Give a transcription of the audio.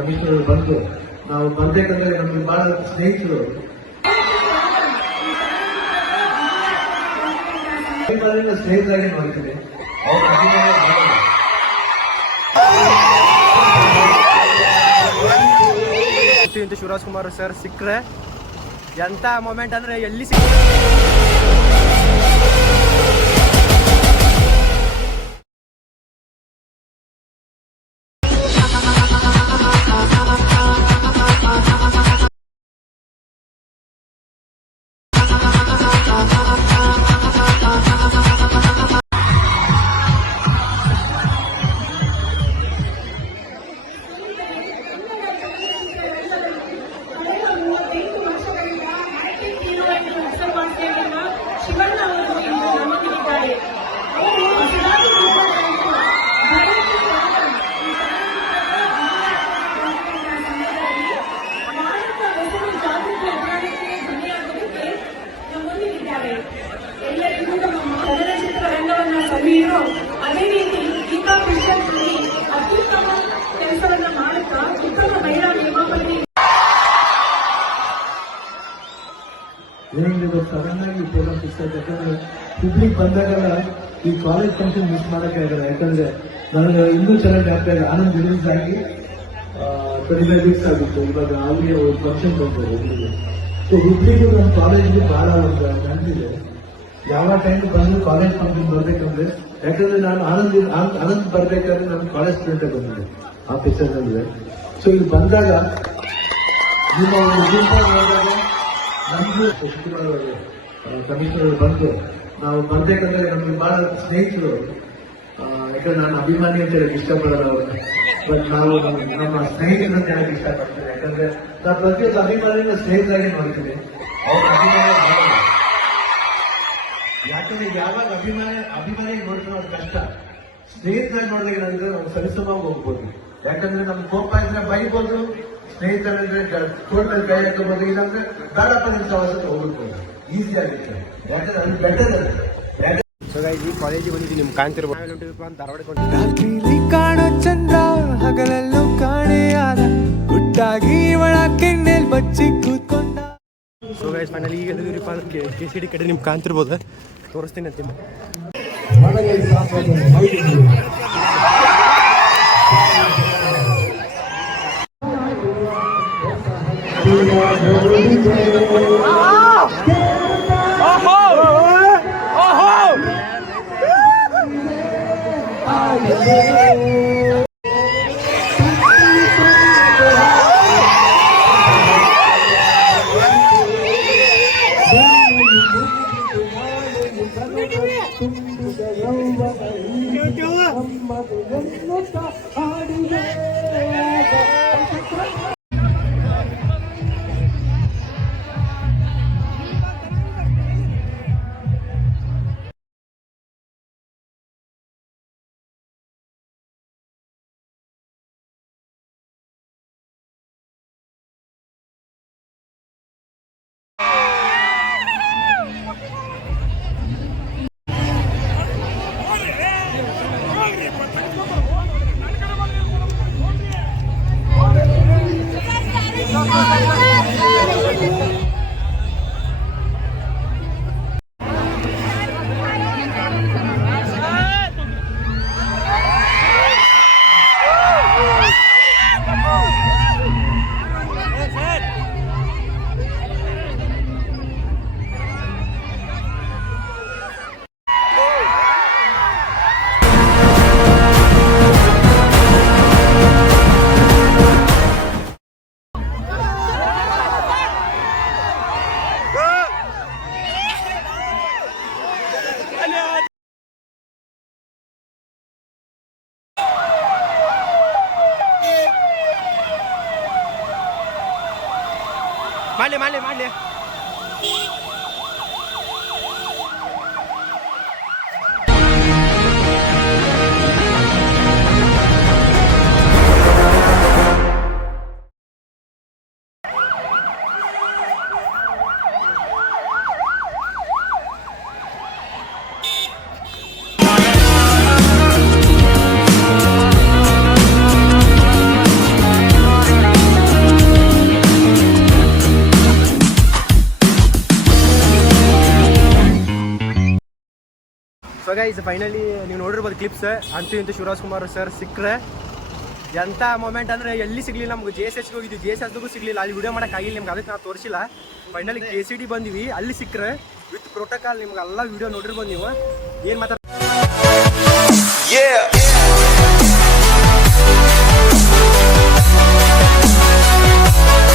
Commissioner ಬಂದು ನಾವು ಬರ್ಬೇಕಂದ್ರೆ ನಮ್ಗೆ ಬಹಳ ಸ್ನೇಹಿತರು ಸ್ನೇಹಿತರಾಗಿ ನೋಡ್ತೀವಿ. ಶಿವರಾಜ್ ಕುಮಾರ್ ಸರ್ ಸಿಕ್ಕರೆ ಎಂತ ಮೊಮೆಂಟ್ ಅಂದ್ರೆ ಎಲ್ಲಿ ಅದೇ ರೀತಿ ಗೀತಾ ಪಿಕ್ಚರ್ನಲ್ಲಿ ಅತ್ಯುತ್ತಮ ಕೆಲಸವನ್ನ ಮಾಡುತ್ತಾ ಉತ್ತಮ ಮಹಿಳಾ ನಿರ್ಮಾಪಕಿ ಸಡನ್ ಆಗಿ ಪ್ರೋಗ್ರಾಮ್ ಫಿಕ್ಸ್ ಆಯ್ತು. ಯಾಕಂದ್ರೆ ಹುಬ್ಳಿಗೆ ಬಂದಾಗೆಲ್ಲ ಈ ಕಾಲೇಜ್ ಫಂಕ್ಷನ್ ಮಿಸ್ ಮಾಡಕ್ಕೆ ಆಗಲ್ಲ. ಯಾಕಂದ್ರೆ ನನಗೆ ಇನ್ನೂ ಚೆನ್ನಾಗಿ ಜ್ಞಾಪಕ ಇದೆ. ಆನಂದ್ ರಿಲೀಸ್ ಆಗಿ 25 ವೀಕ್ಸ್ ಆಗಿತ್ತು. ಇವಾಗ ಅಲ್ಲಿ ಫಂಕ್ಷನ್ ಬಂದರು ಹುಬ್ಳಿಗೆ. ಸೊ ಹುಬ್ಳಿಗೂ ನಮ್ಮ ಕಾಲೇಜ್ಗೆ ಬಹಳ ಒಂದು ನೆನಪಿದೆ. ಯಾವ ಟೈಮ್ ಬಂದು ಕಾಲೇಜ್ ಫಂಕ್ಷನ್ ಬರ್ಬೇಕಂದ್ರೆ, ಯಾಕಂದ್ರೆ ನಾನು ಆನಂದ್ ಬರ್ಬೇಕಾದ್ರೆ ನಾನು ಕಾಲೇಜ್ ಸ್ಟೂಡೆಂಟ್ ಬಂದಿದ್ದೆ ಆ ಪಿಕ್ಚರ್ ನಲ್ಲಿ. ಸೊ ಇಲ್ಲಿ ಬಂದಾಗ ನಿಮ್ಮ ಒಂದು ಗುಂಪ ಹೋದಾಗ ನಮಗೂ ಶಿವಕುಮಾರ್ ಕಮಿಷನರ್ ಬಂದು ನಾವು ಬರ್ಬೇಕಂದ್ರೆ ನಮ್ಗೆ ಬಹಳ ಸ್ನೇಹಿತರು. ಯಾಕಂದ್ರೆ ನಾನು ಅಭಿಮಾನಿ ಅಂತ ಹೇಳಕ್ ಇಷ್ಟಪಡೋದು ಅವರು. ಬಟ್ ನಾವು ನಮ್ಮ ಸ್ನೇಹಿತರನ್ನ ಅಂತ ಹೇಳಕ್ ಇಷ್ಟಪಡ್ತೇವೆ. ಯಾಕಂದ್ರೆ ನಾವು ಪ್ರತಿಯೊಂದು ಅಭಿಮಾನಿನ ಸ್ನೇಹಿತರಾಗಿ ನೋಡ್ತೀವಿ. ಅವ್ರ ಅಭಿಮಾನ ಯಾಕಂದ್ರೆ ಯಾವಾಗ ಅಭಿಮಾನಿ ನೋಡ್ಕೊಳ್ಳೋದು ಕಷ್ಟ, ಸ್ನೇಹಿತರಾಗಿ ನೋಡಿದಾಗ ಏನಂದ್ರೆ ನಾವು ಸರಿಸಮವಾಗಿ ಹೋಗ್ಬೋದು. ಯಾಕಂದ್ರೆ ನಮ್ಗೆ ಕೋಪ ಇದ್ರೆ ಬೈಬೋದು, ಸ್ನೇಹಿತರಂದ್ರೆ ಕೋಟ್ ಮೇಲೆ ಕೈ ಹಾಕೋಬಹುದು. ಇಲ್ಲಾಂದ್ರೆ ಬೇಡಪ್ಪ ನಿಮ್ಮ ಸವಾಸಕ್ಕೆ ಹೋಗ್ಬೋದು, ಈಸಿ ಆಗುತ್ತೆ. ಯಾಕಂದ್ರೆ ಅದು ಬೆಟರ್ ಅದು. ಈ ಕಾಲೇಜಿಗೆ ಬಂದಿದ್ದೀವಿ, ನಿಮ್ಗೆ ಕಾಣ್ತಿರ್ಬೋದು ಧಾರವಾಡ ಕಾಣೋ ಚಂದ್ರ ಹಗಲಲ್ಲೂ ಕಾಣೆಯಾದ ಗುಟ್ಟಾಗಿ ಒಳ ಕೆಣ್ಣೆಲ್ ಬಚ್ಚಿ ಕೂತ್ಕೊಂಡ. ಸೊ ಗೈಸ್ ಫೈನಲಿ ಈಗ ಹೇಳಿದ್ರಿಪ್ಪ ಅಂದ್ರೆ KCD ಕಡೆ ನಿಮ್ಗೆ ಕಾಣ್ತಿರ್ಬೋದು, ತೋರಿಸ್ತೀನಿ ಅಂತೀನಿ. ಮಾಡ್ಲಿ ಸೊ ಗೈಸ್ ಫೈನಲಿ ನೀವು ನೋಡಿರ್ಬೋದು ಕ್ಲಿಪ್ಸ್. ಅಂತೂ ಇಂತೂ ಶಿವರಾಜ್ ಕುಮಾರ್ ಸರ್ ಸಿಕ್ಕರೆ ಎಂಥ ಮೊಮೆಂಟ್ ಅಂದರೆ ಎಲ್ಲಿ ಸಿಗಲಿಲ್ಲ ನಮ್ಗೆ. JSS ಹೋಗಿದ್ವಿ, JSSಗೂ ಸಿಗಲಿಲ್ಲ, ಅಲ್ಲಿ ವಿಡಿಯೋ ಮಾಡೋಕ್ಕಾಗಿಲ್ಲ ನಿಮ್ಗೆ, ಅದಕ್ಕೆ ನಾವು ತೋರಿಸಿಲ್ಲ. ಫೈನಲಿ KCD ಬಂದಿವಿ, ಅಲ್ಲಿ ಸಿಕ್ಕರೆ ವಿತ್ ಪ್ರೋಟೋಕಾಲ್ ನಿಮ್ಗೆ ಎಲ್ಲ ವಿಡಿಯೋ ನೋಡಿರ್ಬೋದು ನೀವು. ಏನು ಮಾತಾಡ